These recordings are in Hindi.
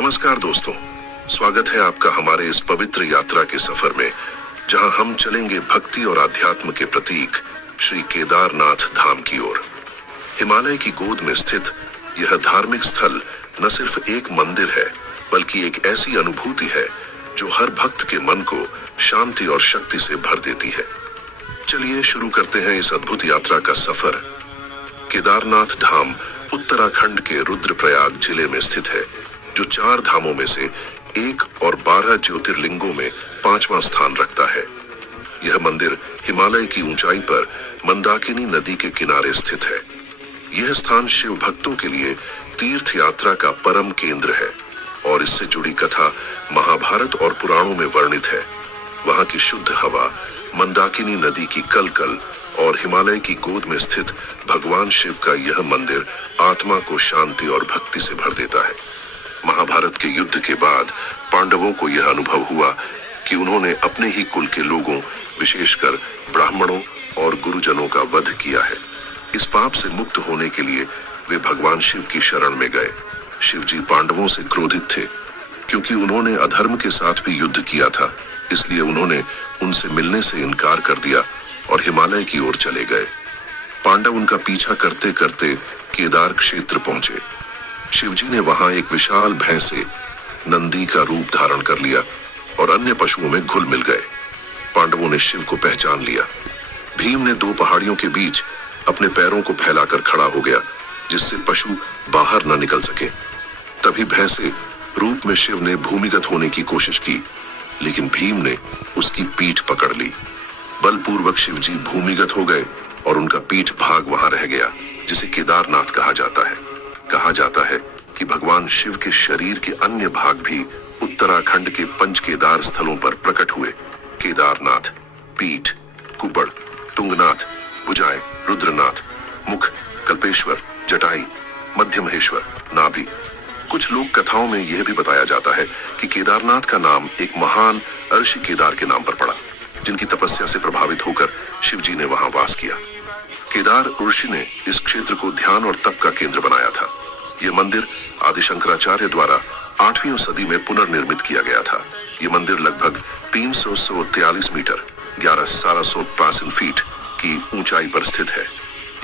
नमस्कार दोस्तों, स्वागत है आपका हमारे इस पवित्र यात्रा के सफर में, जहां हम चलेंगे भक्ति और आध्यात्म के प्रतीक श्री केदारनाथ धाम की ओर। हिमालय की गोद में स्थित यह धार्मिक स्थल न सिर्फ एक मंदिर है, बल्कि एक ऐसी अनुभूति है जो हर भक्त के मन को शांति और शक्ति से भर देती है। चलिए शुरू करते हैं इस अद्भुत यात्रा का सफर। केदारनाथ धाम उत्तराखंड के रुद्रप्रयाग जिले में स्थित है, जो 4 धामों में से एक और 12 ज्योतिर्लिंगों में 5वां स्थान रखता है। यह मंदिर हिमालय की ऊंचाई पर मंदाकिनी नदी के किनारे स्थित है। यह स्थान शिव भक्तों के लिए तीर्थ यात्रा का परम केंद्र है और इससे जुड़ी कथा महाभारत और पुराणों में वर्णित है। वहां की शुद्ध हवा, मंदाकिनी नदी की कलकल और हिमालय की गोद में स्थित भगवान शिव का यह मंदिर आत्मा को शांति और भक्ति से भर देता है। महाभारत के युद्ध के बाद पांडवों को यह अनुभव हुआ कि उन्होंने अपने ही कुल के लोगों, विशेषकर ब्राह्मणों और गुरुजनों का वध किया है। इस पाप से मुक्त होने के लिए वे भगवान शिव की शरण में गए। शिव जी पांडवों से क्रोधित थे, क्योंकि उन्होंने अधर्म के साथ भी युद्ध किया था। इसलिए उन्होंने उनसे मिलने से इनकार कर दिया और हिमालय की ओर चले गए। पांडव उनका पीछा करते करते केदार क्षेत्र पहुंचे। शिवजी ने वहां एक विशाल भैंस से नंदी का रूप धारण कर लिया और अन्य पशुओं में घुल मिल गए। पांडवों ने शिव को पहचान लिया। भीम ने 2 पहाड़ियों के बीच अपने पैरों को फैलाकर खड़ा हो गया, जिससे पशु बाहर न निकल सके। तभी भैंसे रूप में शिव ने भूमिगत होने की कोशिश की, लेकिन भीम ने उसकी पीठ पकड़ ली। बलपूर्वक शिवजी भूमिगत हो गए और उनका पीठ भाग वहां रह गया, जिसे केदारनाथ कहा जाता है। कहा जाता है कि भगवान शिव के शरीर के अन्य भाग भी उत्तराखंड के 5 केदार स्थलों पर प्रकट हुए। केदारनाथ, पीठ, कुबड़, तुंगनाथ, भुजाएं, रुद्रनाथ, मुख, कल्पेश्वर, जटाई, मध्य महेश्वर, नाभि। कुछ लोक कथाओं में यह भी बताया जाता है कि केदारनाथ का नाम एक महान ऋषि केदार के नाम पर पड़ा, जिनकी तपस्या से प्रभावित होकर शिवजी ने वहां वास किया। केदार ऋषि ने इस क्षेत्र को ध्यान और तप का केंद्र बनाया था। यह मंदिर आदि शंकराचार्य द्वारा 8वीं सदी में पुनर्निर्मित किया गया था। यह मंदिर लगभग 343 मीटर 11,752 फीट की ऊंचाई पर स्थित है।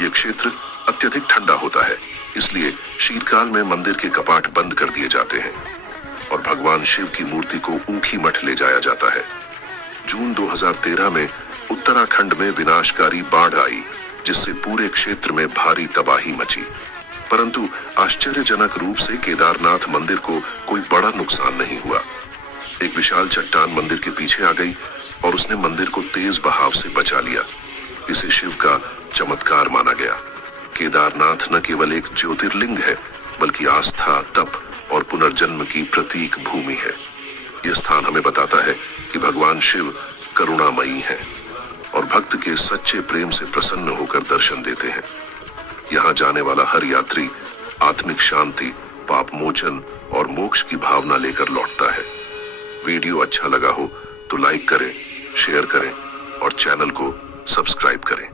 यह क्षेत्र अत्यधिक ठंडा होता है, इसलिए शीतकाल में मंदिर के कपाट बंद कर दिए जाते हैं और भगवान शिव की मूर्ति को ऊखी मठ ले जाया जाता है। जून 2013 में उत्तराखंड में विनाशकारी बाढ़ आई, जिससे पूरे क्षेत्र में भारी तबाही मची, परंतु आश्चर्यजनक रूप से केदारनाथ मंदिर को कोई बड़ा नुकसान नहीं हुआ। एक विशाल चट्टान मंदिर के पीछे आ गई और उसने मंदिर को तेज बहाव से बचा लिया। इसे शिव का चमत्कार माना गया। केदारनाथ न केवल एक ज्योतिर्लिंग है, बल्कि आस्था, तप और पुनर्जन्म की प्रतीक भूमि है। यह स्थान हमें बताता है कि भगवान शिव करुणामयी है और भक्त के सच्चे प्रेम से प्रसन्न होकर दर्शन देते हैं। यहाँ जाने वाला हर यात्री आत्मिक शांति, पाप मोचन और मोक्ष की भावना लेकर लौटता है। वीडियो अच्छा लगा हो तो लाइक करें, शेयर करें और चैनल को सब्सक्राइब करें।